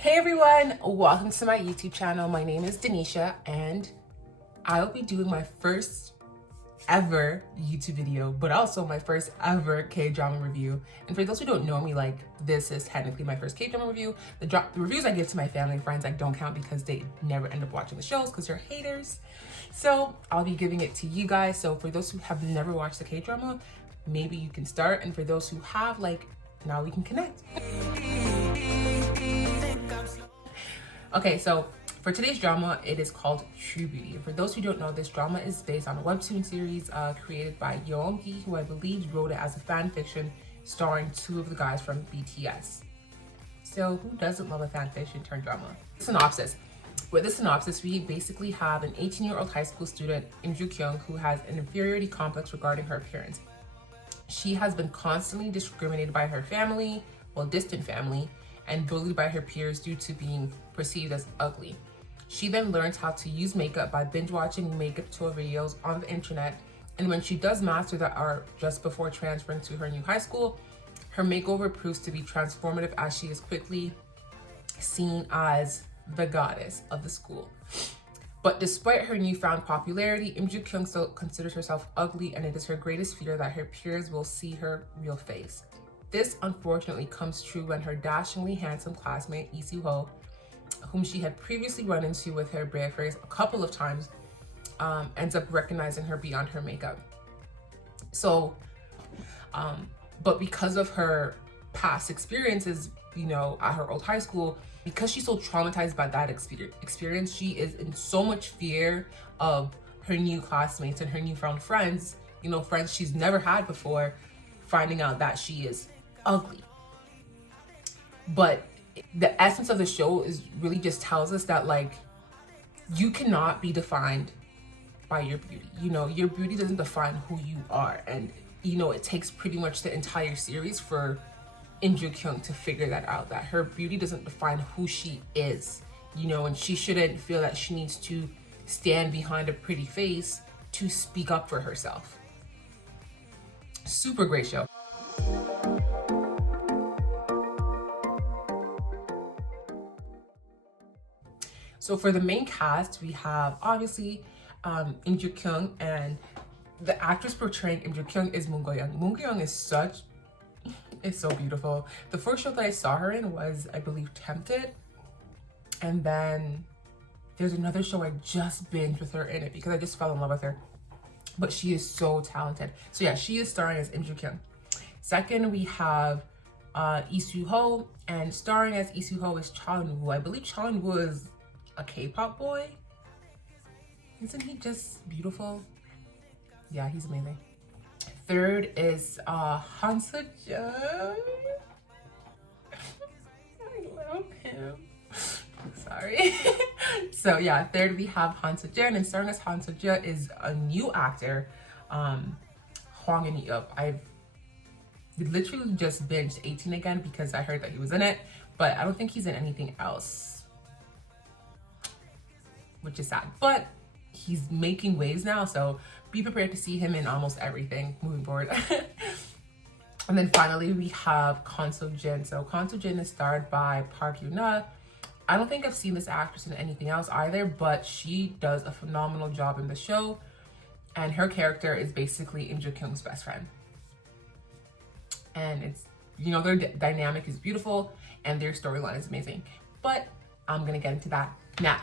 Hey everyone, welcome to my YouTube channel. My name is Denisha and I'll be doing my first ever YouTube video, but also my first ever K-drama review. And for those who don't know me, like, this is technically my first K-drama review. The reviews I give to my family and friends, I don't count because they never end up watching the shows because they're haters. So I'll be giving it to you guys. So for those who have never watched the K-drama, maybe you can start. And for those who have, like, now we can connect. Okay, so for today's drama, it is called True Beauty. And for those who don't know, this drama is based on a webtoon series created by Yoongi, who I believe wrote it as a fan fiction starring two of the guys from BTS. So who doesn't love a fan fiction turned drama? Synopsis. With the synopsis, we basically have an 18-year-old high school student, Im Joo-kyung, who has an inferiority complex regarding her appearance. She has been constantly discriminated by her family, well, distant family, and bullied by her peers due to being perceived as ugly. She then learns how to use makeup by binge watching makeup tutorial videos on the internet, and when she does master the art just before transferring to her new high school, her makeover proves to be transformative as she is quickly seen as the goddess of the school. But despite her newfound popularity, Im Joo-kyung still considers herself ugly, and it is her greatest fear that her peers will see her real face. This unfortunately comes true when her dashingly handsome classmate, Lee Soo-ho, whom she had previously run into with her bare face a couple of times, ends up recognizing her beyond her makeup. So, but because of her past experiences, you know, at her old high school, because she's so traumatized by that experience, she is in so much fear of her new classmates and her newfound friends, you know, friends she's never had before, finding out that she is ugly. But the essence of the show is really just tells us that, like, you cannot be defined by your beauty. You know, your beauty doesn't define who you are. And, you know, it takes pretty much the entire series for Im Joo-kyung to figure that out, that her beauty doesn't define who she is, you know, and she shouldn't feel that she needs to stand behind a pretty face to speak up for herself. Super great show. So for the main cast, we have obviously Im Joo-kyung, and the actress portraying Im Joo-kyung is Moon Go-young. Moon Go-young is so beautiful. The first show that I saw her in was, I believe, Tempted, and then there's another show I just binged with her in it because I just fell in love with her. But she is so talented. So yeah, she is starring as Im Joo-kyung. Second, we have Lee Soo-ho, and starring as Lee Soo-ho is Woo. I believe Woo is a K-pop boy. Isn't he just beautiful? Yeah, he's amazing. Third is Han Seo-jun. I love him. Sorry. So yeah, third we have Han Seo-jun, and starring as Han Seo-jun is a new actor, Hwang In-yup. I've literally just binged 18 again because I heard that he was in it, but I don't think he's in anything else, which is sad. But he's making waves now, so be prepared to see him in almost everything moving forward. And then finally we have Kwon So-jin. So Kwon So-jin is starred by Park Yoo-na. I don't think I've seen this actress in anything else either, but she does a phenomenal job in the show, and her character is basically Im Joo-kyung's best friend. And it's, you know, their dynamic is beautiful and their storyline is amazing. But I'm gonna get into that now.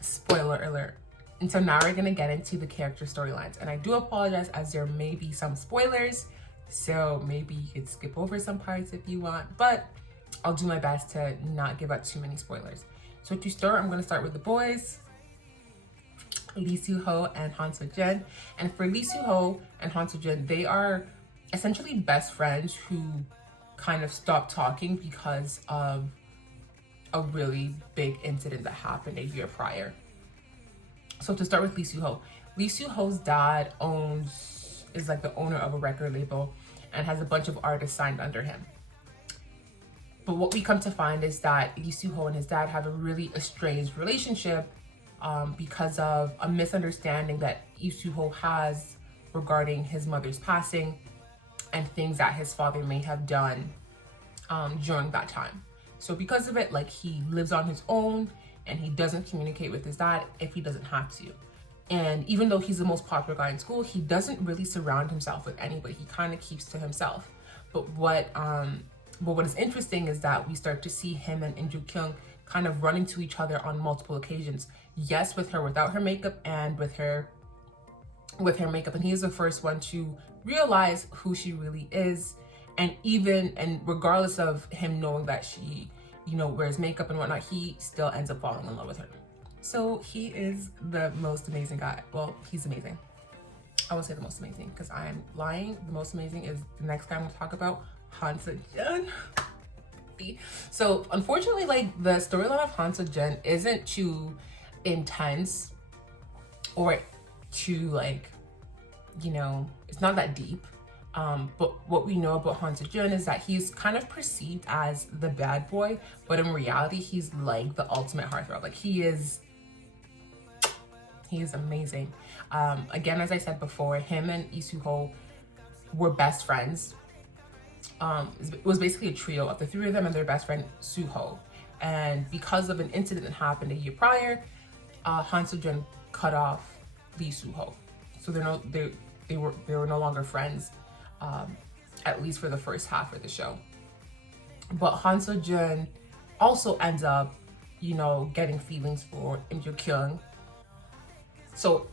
Spoiler alert. And so now we're gonna get into the character storylines. And I do apologize as there may be some spoilers, so maybe you could skip over some parts if you want, but I'll do my best to not give out too many spoilers. So to start, I'm gonna start with the boys, Lee Soo-ho and Han Seo-jun. And for Lee Soo-ho and Han Seo-jun, they are essentially best friends who kind of stopped talking because of a really big incident that happened a year prior. So to start with Lee Soo-ho. Lee Soo-ho's dad is like the owner of a record label and has a bunch of artists signed under him. But what we come to find is that Lee Soo-ho and his dad have a really estranged relationship because of a misunderstanding that Lee Soo-ho has regarding his mother's passing and things that his father may have done during that time. So because of it, like, he lives on his own and he doesn't communicate with his dad if he doesn't have to. And even though he's the most popular guy in school, he doesn't really surround himself with anybody. He kind of keeps to himself. But what is interesting is that we start to see him and Im Joo-kyung kind of run into each other on multiple occasions. Yes, with her without her makeup, and with her makeup. And he's the first one to realize who she really is. And regardless of him knowing that she, you know, wears makeup and whatnot, he still ends up falling in love with her. So he is the most amazing guy. Well, he's amazing. I won't say the most amazing because I am lying. The most amazing is the next guy I'm going to talk about, Han Seo-jun. So unfortunately, like, the storyline of Han Seo-jun isn't too intense or too, like, you know, it's not that deep. But what we know about Han Seo-jun is that he's kind of perceived as the bad boy, but in reality, he's like the ultimate heartthrob. Like, he is amazing. Again, as I said before, him and Lee Soo-ho were best friends. It was basically a trio of the three of them and their best friend Soo-ho. And because of an incident that happened a year prior, Han Seo-jun cut off Lee Soo-ho. So they were no longer friends, at least for the first half of the show. But Han Seo-jun also ends up, you know, getting feelings for Im Joo-kyung. So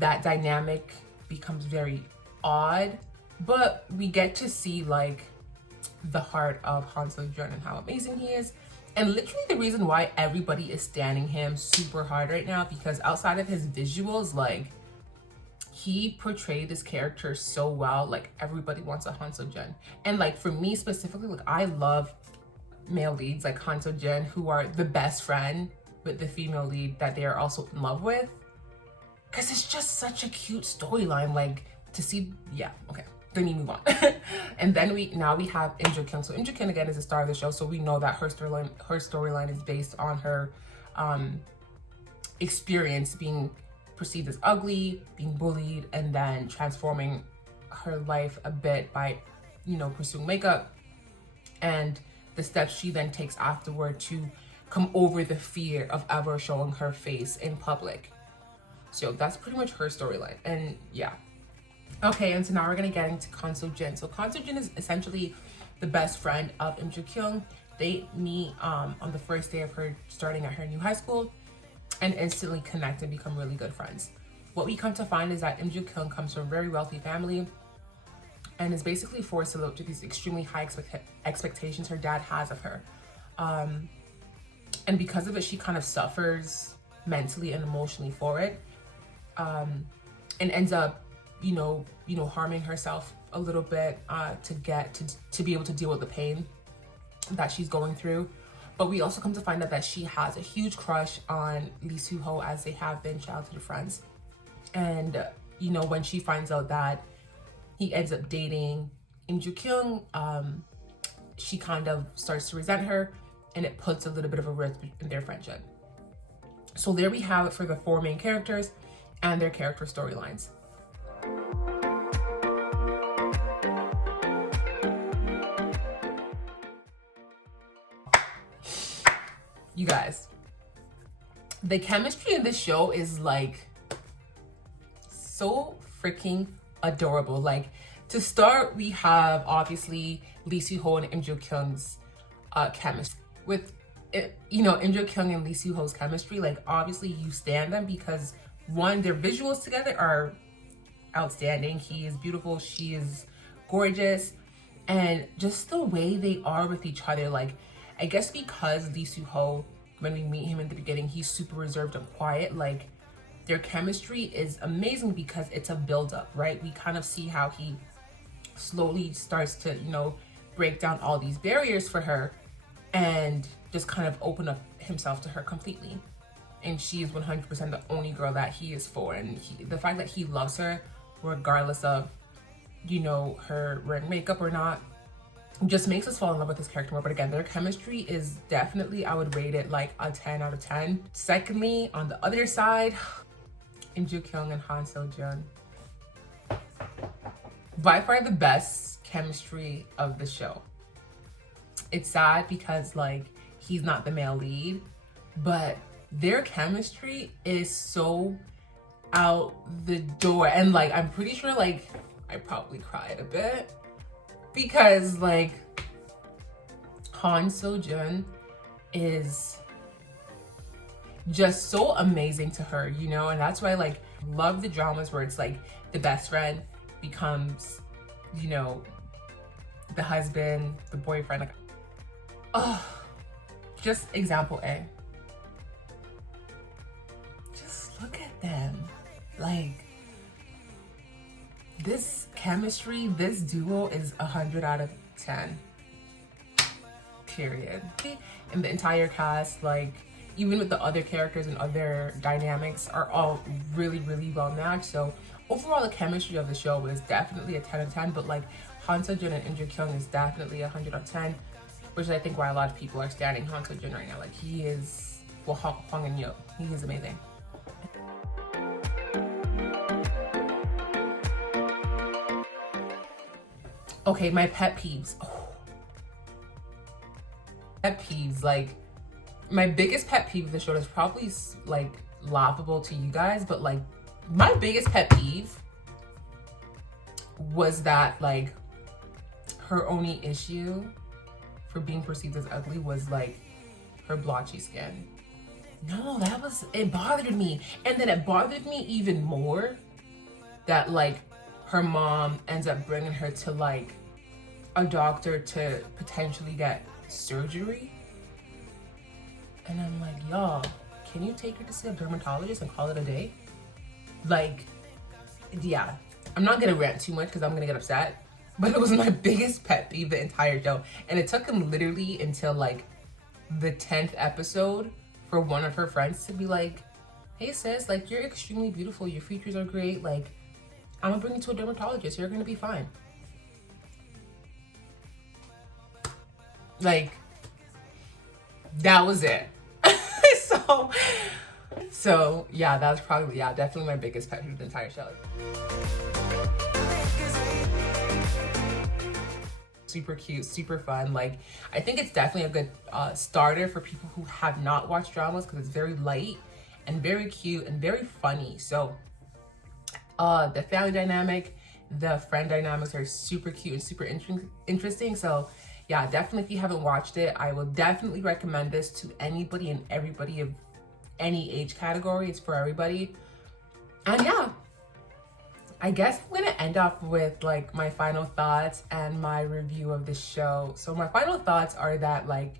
that dynamic becomes very odd, but we get to see, like, the heart of Han Seo-jun and how amazing he is. And literally the reason why everybody is standing him super hard right now, because outside of his visuals, like, he portrayed this character so well. Like, everybody wants a Han Seo-jun. And, like, for me specifically, like, I love male leads like Han Seo-jun who are the best friend with the female lead that they are also in love with. Because it's just such a cute storyline, like, to see. Yeah, okay, then you move on. And then we have Im Joo-kyung. So Im Joo-kyung, again, is the star of the show, so we know that her storyline is based on her experience being perceived as ugly, being bullied, and then transforming her life a bit by, you know, pursuing makeup, and the steps she then takes afterward to come over the fear of ever showing her face in public. So that's pretty much her storyline. And yeah. Okay, and so now we're gonna get into Kan Seo-jin. So Kan Seo-jin is essentially the best friend of Im Joo-kyung. They meet on the first day of her starting at her new high school and instantly connect and become really good friends. What we come to find is that Im Joo-kyung comes from a very wealthy family and is basically forced to live up to these extremely high expectations her dad has of her. And because of it, she kind of suffers mentally and emotionally for it. And ends up, you know, harming herself a little bit to be able to deal with the pain that she's going through. But we also come to find out that she has a huge crush on Lee Soo-ho, as they have been childhood friends. And you know, when she finds out that he ends up dating Im Joo-kyung, she kind of starts to resent her, and it puts a little bit of a rift in their friendship. So there we have it for the four main characters and their character storylines. You guys, the chemistry in this show is, like, so freaking adorable. Like, to start, we have obviously Lee Soo-ho and Im Joo-kyung's chemistry. With you know, Im Joo-kyung and Lee Soo-ho's chemistry, like, obviously you stand them because, one, their visuals together are outstanding. He is beautiful, she is gorgeous, and just the way they are with each other. Like, I guess because Lee Soo-ho, when we meet him in the beginning, he's super reserved and quiet. Like, their chemistry is amazing because it's a build-up, right? We kind of see how he slowly starts to, you know, break down all these barriers for her and just kind of open up himself to her completely. And she is 100% the only girl that he is for. And the fact that he loves her, regardless of, you know, her wearing makeup or not, just makes us fall in love with this character more. But again, their chemistry is definitely, I would rate it like a 10 out of 10. Secondly, on the other side, Im Joo-kyung and Han Seo-jun. by far the best chemistry of the show. It's sad because like he's not the male lead, but their chemistry is so out the door. And like I'm pretty sure like I probably cried a bit because like Han So-jun is just so amazing to her, you know? And that's why I like love the dramas where it's like the best friend becomes, you know, the husband, the boyfriend. Like, oh, just example A. Just look at them. Like, this chemistry, this duo is 100 out of 10. Period. And the entire cast, like, even with the other characters and other dynamics, are all really, really well matched. So overall, the chemistry of the show was definitely a 10 out of 10, but like Han So-jun and In Kyung is definitely 100 out of 10, which is I think why a lot of people are standing Han So-jun right now. Like he is, well, Hwang In-yo, he is amazing. Okay, my pet peeves. Oh. Pet peeves, like my biggest pet peeve of the show is probably like laughable to you guys, but like my biggest pet peeve was that like her only issue for being perceived as ugly was like her blotchy skin. No, it bothered me. And then it bothered me even more that like her mom ends up bringing her to like a doctor to potentially get surgery. And I'm like, y'all, can you take her to see a dermatologist and call it a day? Like, yeah, I'm not gonna rant too much because I'm gonna get upset, but it was my biggest pet peeve the entire show. And it took him literally until like the 10th episode for one of her friends to be like, hey sis, like you're extremely beautiful, your features are great, like I'm gonna bring you to a dermatologist, you're gonna be fine. Like, that was it. So yeah, that was probably, yeah, definitely my biggest pet peeve of the entire show. Super cute, super fun. Like, I think it's definitely a good starter for people who have not watched dramas because it's very light and very cute and very funny. So the family dynamic, the friend dynamics are super cute and super interesting. So yeah, definitely if you haven't watched it, I will definitely recommend this to anybody and everybody of any age category. It's for everybody. And yeah, I guess I'm gonna end off with like my final thoughts and my review of the show. So my final thoughts are that like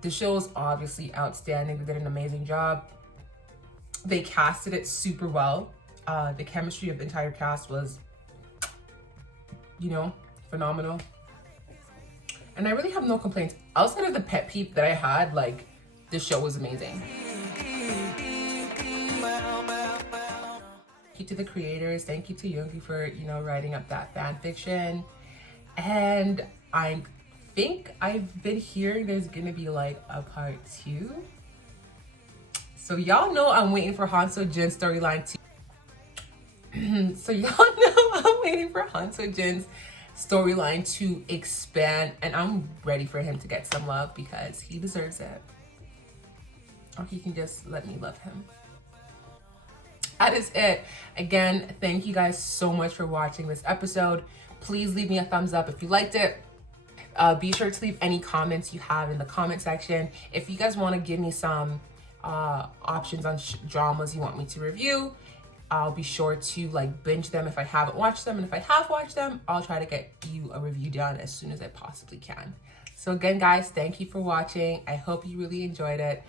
the show is obviously outstanding. They did an amazing job. They casted it super well. The chemistry of the entire cast was, you know, phenomenal. And I really have no complaints. Outside of the pet peeve that I had, like, the show was amazing. Thank you to the creators. Thank you to Yoongi for, you know, writing up that fan fiction. And I think I've been hearing there's gonna be like a part 2. So y'all know I'm waiting for Han So-jun's storyline 2. So y'all know I'm waiting for Han So-jun's storyline to expand, and I'm ready for him to get some love because he deserves it. Or he can just let me love him. That is it. Again, thank you guys so much for watching this episode. Please leave me a thumbs up if you liked it. Be sure to leave any comments you have in the comment section. If you guys want to give me some options on dramas you want me to review, I'll be sure to like binge them if I haven't watched them. And if I have watched them, I'll try to get you a review done as soon as I possibly can. So again, guys, thank you for watching. I hope you really enjoyed it.